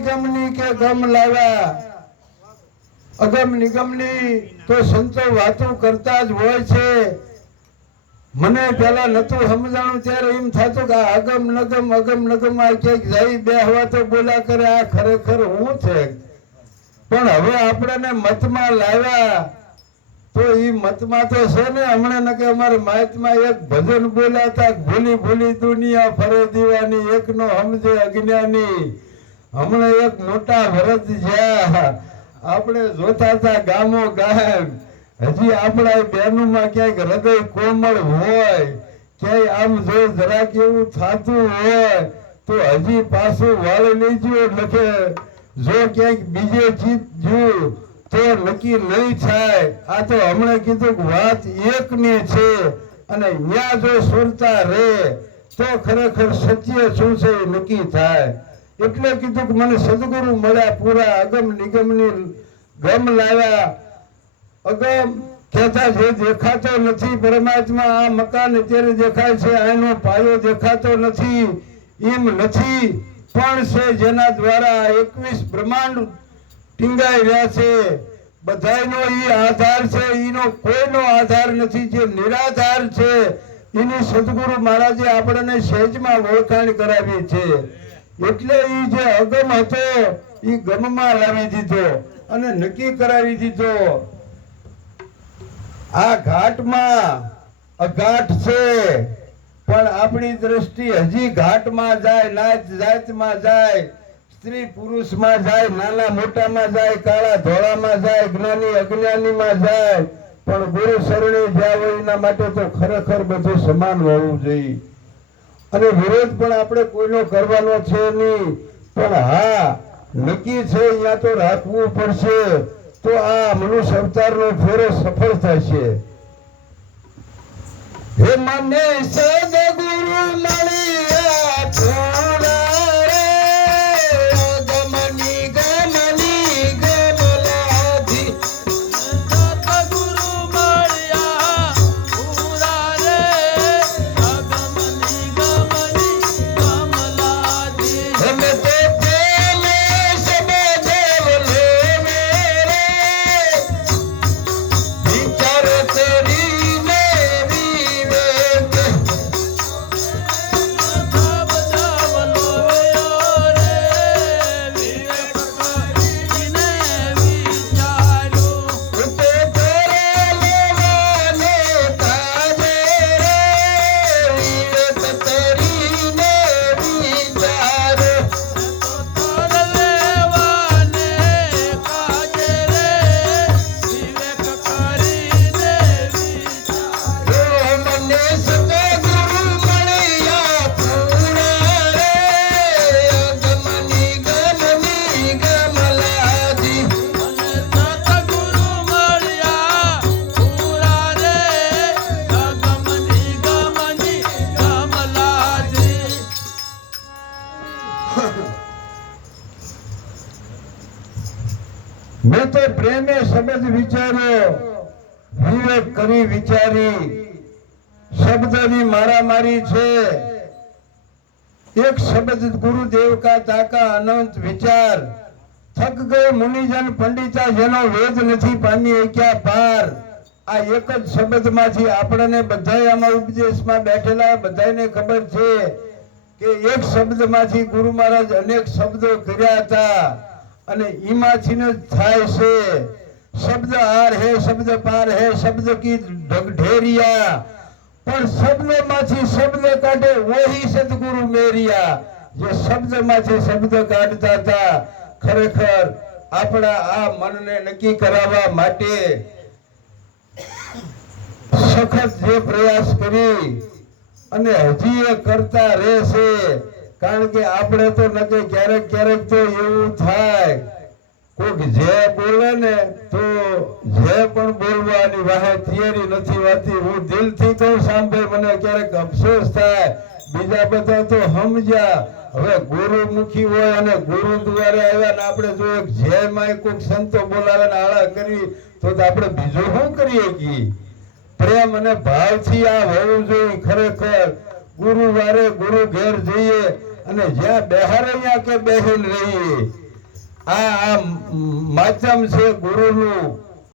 નિગમની કે ગમ લાવ્યા? અગમ નિગમની તો સંતો વાતો કરતા જ હોય છે. મને પેલા નતું સમજાણું, ત્યારે એમ થતું કે અગમ નગમ અગમ નગમ આ ક્યાંક જઈ બે હવા તો બોલા કરે, આ ખરેખર હું છે? પણ હવે આપણને મતમાં લાવ્યા, તો એ મતમાં તો છે ને, હમણાં કે અમારે માહિતમાં એક ભજન બોલ્યા હતા, ભૂલી ભૂલી દુનિયા ફરે દીવાની, એકનો સમજે અજ્ઞાની. હમણાં એક મોટા ભરત છે. આપણે જોતા હતા ગામો ગામ. હજી આપણા બહેનોમાં ક્યાંક હૃદય કોમળ હોય, ક્યાંય આમ જો જરાક એવું થતું હોય, તો હજી પાછું વાળી લેજો લખે જો ક્યાંક બીજે ચીજ જોયું, તો નક્કી નહીં થાય. આ તો હમણાં કીધું વાત એકની છે અને ત્યાં જો સુરતા રહે તો ખરેખર સત્ય શું છે નક્કી થાય. એટલે કીધું કે મને સદગુરુ મળ્યા પૂરા અગમ નિગમની ગમ લાવ્યા. અગમ કહેતા જે દેખાતો નથી પરમાત્મા, આ મકાન અત્યારે દેખાય છે, આનો પાયો દેખાતો નથી, એમ નથી. પણ છે જેના દ્વારા એકવીસ બ્રહ્માંડ ટીંગાઈ રહ્યા છે. બધાનો ઈ આધાર છે, ઈનો કોઈનો આધાર નથી, જે નિરાધાર છે, એની સદગુરુ મહારાજે આપણને સહેજમાં ઓળખાણ કરાવી છે. એટલે ઈ જે અગમ હતો, ઈ ગમમાં લાવી દીધો અને નક્કી કરાવી દીધો. આ ઘાટમાં અઘાટ છે, પણ આપણી દ્રષ્ટિ હજી ઘાટમાં જાય, નાચ જાતમાં જાય, સ્ત્રી પુરુષમાં જાય, નાના મોટામાં જાય, કાળા ધોળામાં જાય, જ્ઞાની અજ્ઞાનીમાં જાય, પણ ગુરુ શરણે જ્યાં હોય એના માટે તો ખરેખર બધું સમાન હોવું જોઈએ. અને વિરોધ પણ આપણે કોઈનો કરવાનો છે નહીં. પણ હા, નક્કી છે, અહીંયા તો રાખવું પડશે. તો આ મનુષ્ય અવતારનો ફેરો સફળ થશે. હે મને સદગુરુ મળ્યા પ્રેમે શબ્દ વિચાર્યો વિવેક કરી વિચારી. શબ્દની મારામારી છે. એક શબ્દ ગુરુદેવ કા તાકા અનંત વિચાર. થક ગયો મુનિજન પંડિતા, જેનો વેદ નથી પામી શક્યા પાર? આ એક જ શબ્દમાંથી આપણને બધા આમાં ઉપદેશમાં બેઠેલા બધાને ખબર છે કે એક શબ્દમાંથી ગુરુ મહારાજ અનેક શબ્દો કર્યા હતા. અને ઈમાંથી જ થાય છે. શબ્દ આર હે, શબ્દ પાર હે, શબ્દ કી ઢગઢેરિયા પણ શબ્દમાંથી શબ્દ કાઢે ઓહી સદગુરુ મેરિયા. જે શબ્દમાંથી શબ્દ કાઢતા હતા, ખરેખર આપણા આ મનને નક્કી કરાવવા માટે સખત જે પ્રયાસ કરી અને હજી એ કરતા રહેશે. કારણ કે આપણે તો નકે ક્યારેક ક્યારેક તો એવું થાય કોઈક જે બોલે ને તો જે પણ બોલવાની વાહે થિયરી નથી વાતી. હું દિલથી કહું, સાંભળે, મને ક્યારેક અફસોસ થાય. બીજા બધા તો સમજ્યા. હવે ગુરુમુખી હોય અને ગુરુ દ્વારે આવ્યા ને આપણે જો એક જે માય કોઈક સંતો બોલાવે ને આળા કરવી તો આપણે બીજું શું કરીએ કી? પ્રેમ અને ભાવથી આ હોવું જોઈએ ખરેખર. ગુરુવારે ગુરુ ઘેર જઈએ અને જ્યાં બહેરૈયા કે બહેન રહીએ આ આ માધ્યમ છે ગુરુનું.